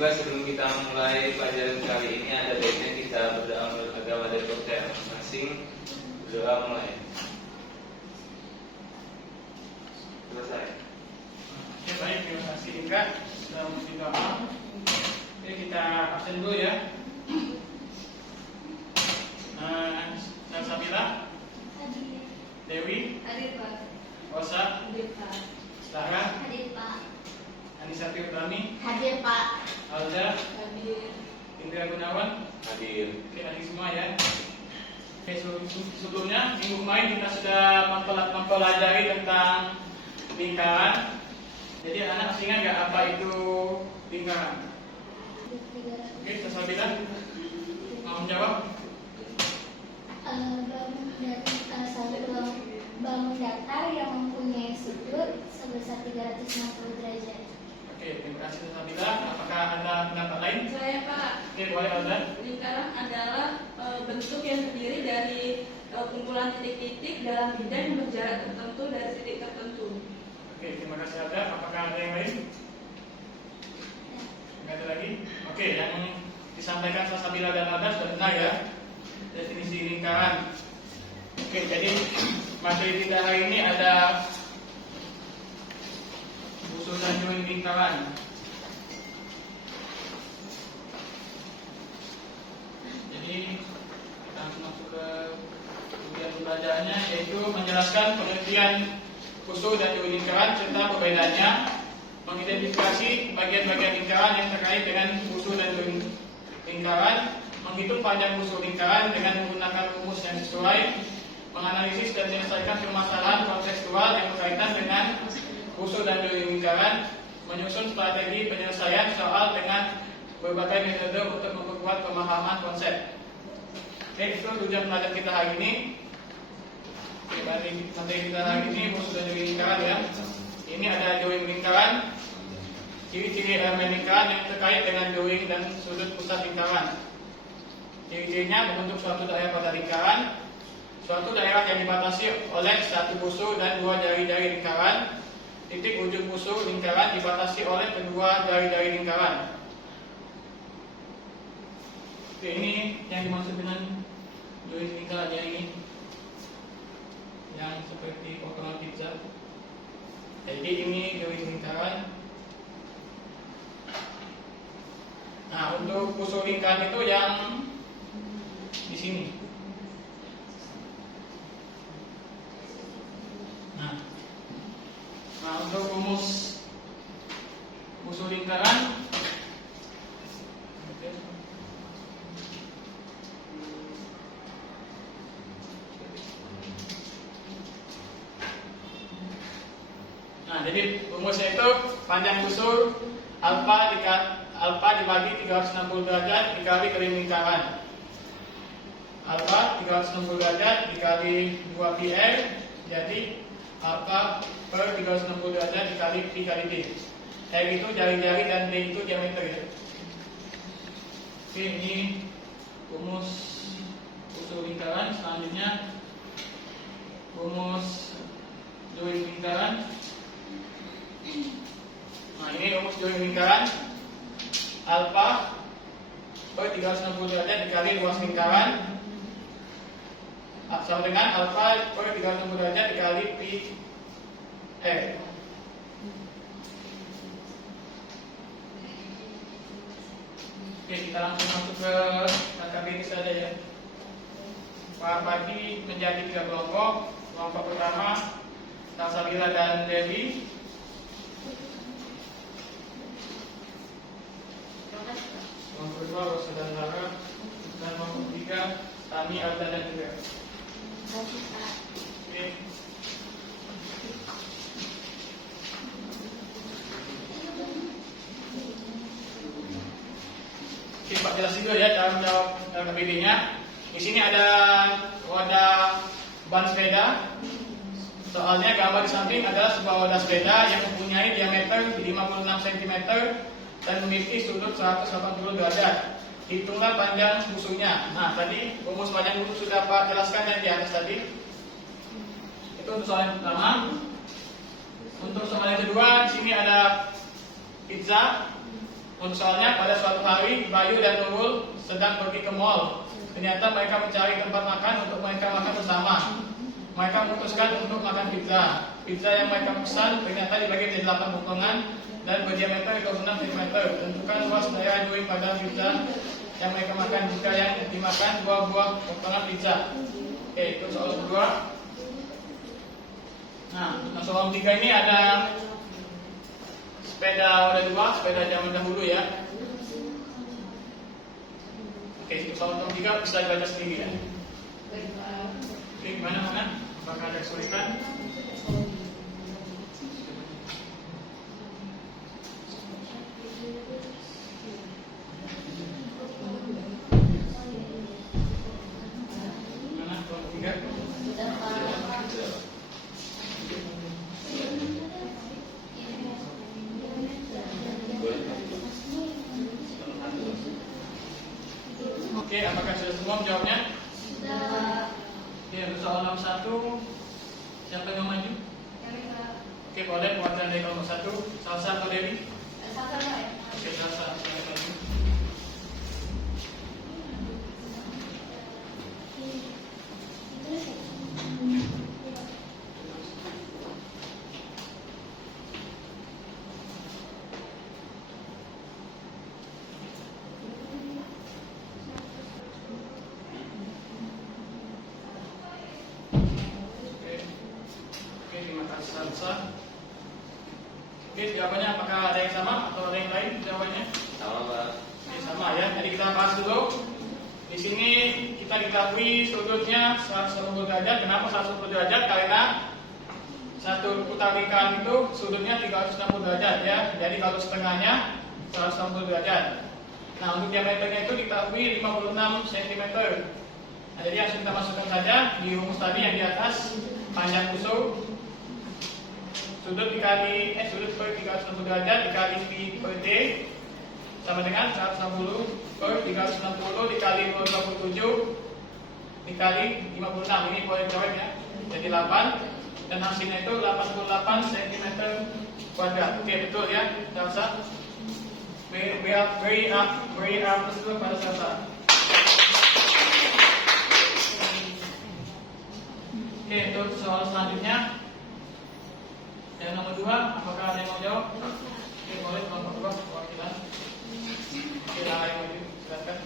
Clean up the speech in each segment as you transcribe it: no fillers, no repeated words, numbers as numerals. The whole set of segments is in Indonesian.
juga sebelum kita mulai pelajaran kali ini ada baiknya kita berdoa menurut agama dan percaya masing-masing. Berdoa mulai. Selesai. Oke, baik, terima kasih Indra sudah memberi doa. Oke, kita absen dulu ya. Sabila, Hadir. Dewi, Hadir Pak. Rosa, Hadir Pak. Sarah, Hadir Pak. Anissa Firdauni, Hadir Pak. Alda, Hadir. Indra Gunawan. Hadir. Oke, hadir semua ya. Oke, sebelumnya minggu kemarin kita sudah mempelajari tentang lingkaran. Jadi anak masih ingat nggak apa itu lingkaran? Oke, Sabila mau menjawab? Bangun datar yang mempunyai sudut sebesar 360 derajat. Oke, terima kasih Sabila. Apakah ada pendapat lain? Saya Pak, Oke, boleh Alda. lingkaran adalah bentuk yang terdiri dari kumpulan titik-titik dalam bidang yang berjarak tertentu dari titik tertentu. Oke, terima kasih Alda. Apakah ada yang lain? Nggak ada lagi? Oke, yang disampaikan Sabila dan Alda sudah benar ya. Definisi lingkaran. Oke, jadi materi kita hari ini ada usulan join lingkaran. Jadi kita langsung masuk ke bagian pembelajarannya, yaitu menjelaskan pengertian usul dan join lingkaran serta perbedaannya, mengidentifikasi bagian-bagian lingkaran yang terkait dengan usul dan join lingkaran, menghitung panjang usul lingkaran dengan menggunakan rumus yang sesuai, menganalisis dan menyelesaikan permasalahan kontekstual yang berkaitan dengan usul dan join lingkaran, menyusun strategi penyelesaian soal dengan berbagai metode untuk memperkuat pemahaman konsep. Oke, itu tujuan pelajaran kita hari ini. Oke, materi kita hari ini usul dan join lingkaran ya. Ini ada join lingkaran, ciri-ciri elemen lingkaran yang terkait dengan join dan sudut pusat lingkaran. Ciri-cirinya membentuk suatu daerah pada lingkaran, suatu daerah yang dibatasi oleh satu busur dan dua jari-jari lingkaran. Titik ujung busur lingkaran dibatasi oleh kedua jari-jari lingkaran. Oke, ini yang dimaksud dengan join lingkaran ya, ini yang seperti potongan pizza. Jadi ini join lingkaran. Nah, untuk busur lingkaran itu yang di sini. Nah, untuk rumus busur lingkaran, nah jadi rumusnya itu panjang busur alfa dibagi 360 derajat dikali kering lingkaran. Alfa 360 derajat dikali 2 pi jadi alfa per 360 derajat dikali pi kali d. R itu jari-jari dan D itu diameter ya. Oke, ini rumus usul lingkaran. Selanjutnya rumus join lingkaran. Nah, ini rumus join lingkaran. Alfa per 360 derajat dikali luas lingkaran sama dengan alfa per 360 derajat dikali pi R. Oke, kita langsung masuk ke langkah ini saja ya. Bagi menjadi 3 kelompok. Kelompok pertama Sabila dan Dewi. Kelompok kedua Rosa dan Lara. Dan kelompok ketiga Tami, Alda dan juga. Oke. Oke, Pak jelasin dulu ya cara menjawab KBD-nya. Di sini ada wadah ban sepeda. Soalnya gambar di samping adalah sebuah wadah sepeda yang mempunyai diameter 56 cm dan memiliki sudut 180 derajat. Hitunglah panjang busurnya. Nah, tadi rumus panjang busur sudah Pak jelaskan yang di atas tadi. Itu untuk soal yang pertama. Untuk soal yang kedua, di sini ada pizza. Soalnya pada suatu hari Bayu dan Nurul sedang pergi ke mall. Ternyata mereka mencari tempat makan untuk mereka makan bersama. Mereka memutuskan untuk makan pizza. Pizza yang mereka pesan ternyata dibagi menjadi 8 potongan dan berdiameter 26 cm. Tentukan luas daerah join pada pizza yang mereka makan jika yang dimakan 2 buah potongan pizza. Oke, itu soal kedua. Nah, soal ketiga ini ada sepeda roda 2, sepeda zaman dahulu ya. Oke, soal nomor 3 bisa dibaca sendiri ya. Oke, gimana? Apakah ada kesulitan? Gimana? Soal 3? Oke, apakah sudah semua menjawabnya? Oke, untuk soal nomor 1, siapa yang mau maju? Oke, boleh perwakilan dari nomor 1, Salsa atau Dewi? Oke, Salsa, silakan maju. Oke, terima kasih Salsa. Oke, jawabannya apakah ada yang sama atau ada yang lain jawabannya? Sama Pak. Oke, sama ya. Jadi kita bahas dulu. Di sini kita diketahui sudutnya 180 derajat. Kenapa 180 derajat? Karena satu putar lingkaran itu sudutnya 360 derajat ya. Jadi kalau setengahnya 180 derajat. Nah, untuk diameternya itu diketahui 56 cm. Nah, jadi langsung kita masukkan saja di rumus tadi yang di atas, panjang busur sudut per 360 derajat dikali pi per d sama dengan 160 per 360 dikali 27 dikali 56. Ini poin coret ya. Jadi 8 dan hasilnya itu 88 cm kuadrat. Oke, betul ya. Salsa. Beri up tersebut pada Salsa. Oke, untuk soal selanjutnya yang nomor 2, apakah ada yang mau jawab? Oke, boleh nomor 2 perwakilan. Oke, yang maju, silakan.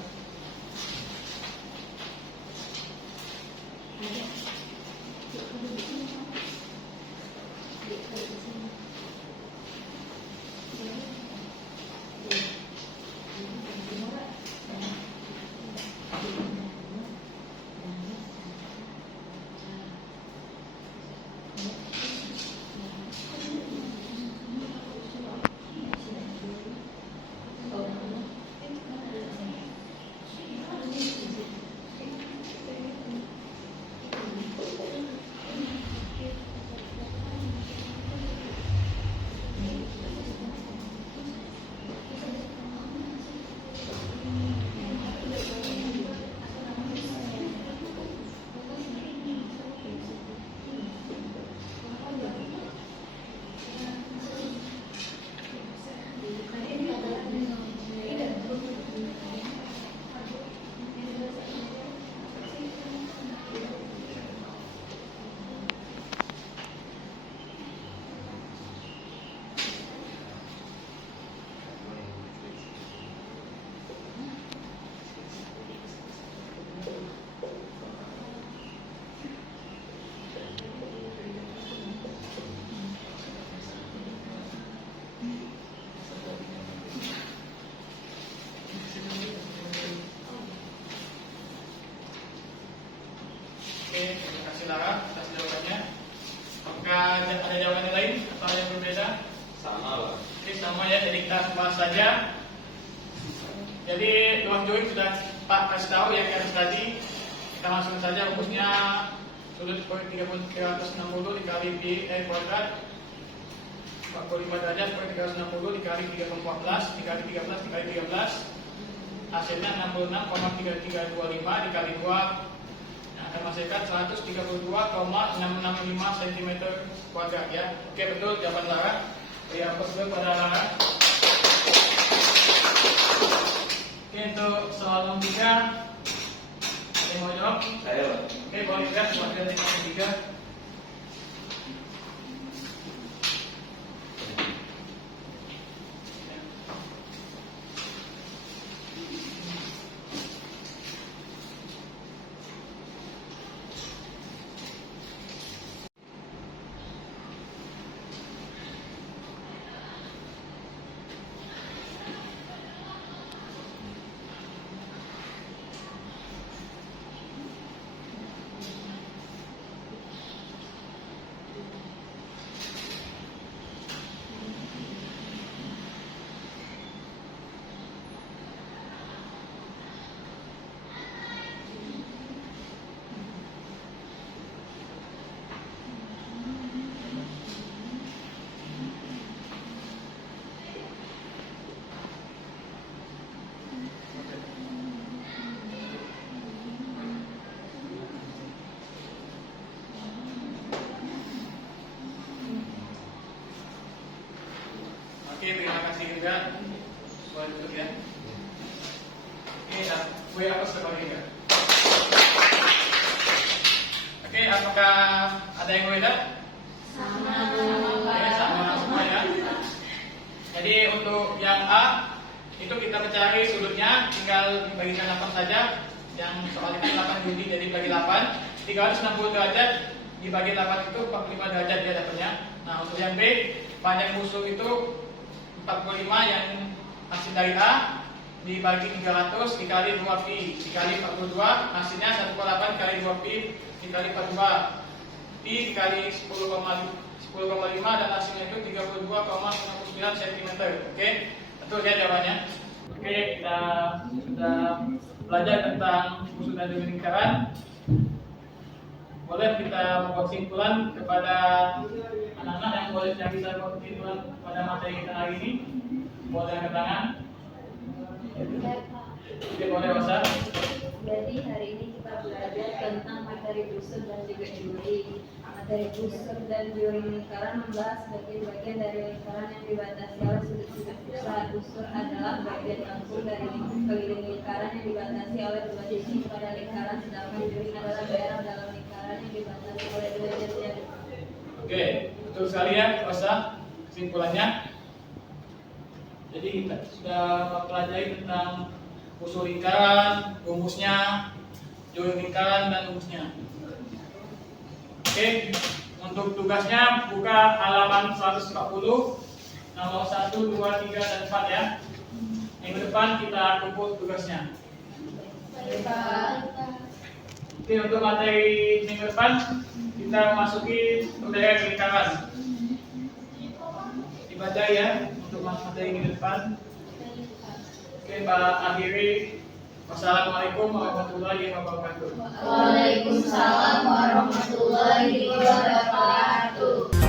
Oke, terima kasih Lara atas jawabannya. Apakah ada jawaban yang lain atau ada yang berbeda? Sama Pak. Oke, sama ya. Jadi kita bahas saja. Jadi ruang join sudah Pak kasih tahu ya di atas tadi. Kita masukkan saja rumusnya sudut per 360 dikali pi kuadrat 45 derajat per 360 dikali 314 dikali 13 dikali 13 hasilnya 66,3325 dikali 2 akan menghasilkan 132,665 cm kuadrat ya. Oke, betul jawaban Lara. Beri aplaus dulu pada Lara. Oke, untuk soal nomor 3 ada yang mau jawab? Saya, Pak. Oke, boleh lihat soal nomor 3. Oke, terima kasih juga. Boleh duduk ya. Oke, gue apa sekali juga. Oke, apakah ada yang beda? Sama. Oke, sama semua ya. Jadi untuk yang A itu kita mencari sudutnya, tinggal dibagikan 8 saja. Yang soal itu 8 unit, jadi bagi 8 360 derajat dibagi 8 itu 45 derajat dia dapatnya. Nah, untuk yang B panjang busur itu 45 yang hasil dari A dibagi 300 dikali 2 pi dikali 42, hasilnya 1,8 kali 2 pi dikali 42 pi dikali 10,5 dan hasilnya itu 32,99 cm. Oke, betul ya jawabannya. Oke, kita sudah belajar tentang busur dan juga lingkaran. Boleh kita membuat kesimpulan kepada anak-anak yang boleh yang bisa membuat kesimpulan pada materi kita hari ini. Boleh angkat tangan. Oke, boleh Wasa. Jadi hari ini kita belajar tentang materi busur dan juga juri. Materi busur dan juri lingkaran membahas bagian-bagian dari lingkaran yang dibatasi oleh sudut-sudut pusat. Busur adalah bagian lengkung dari keliling lingkaran yang dibatasi oleh dua sisi pada lingkaran, sedangkan juri adalah daerah dalam lingkaran yang dibatasi oleh dua jari. Oke, betul sekali ya Wasa kesimpulannya. Jadi kita sudah mempelajari tentang busur lingkaran, rumusnya, juri lingkaran dan rumusnya. Oke, untuk tugasnya buka halaman 140 nomor 1, 2, 3, dan 4 ya. Minggu depan kita kumpul tugasnya. Oke, untuk materi minggu depan kita masuki daerah lingkaran. Dibaca ya untuk materi minggu depan. Oke, Pak akhiri. Wassalamualaikum warahmatullahi wabarakatuh. Waalaikumsalam warahmatullahi wabarakatuh.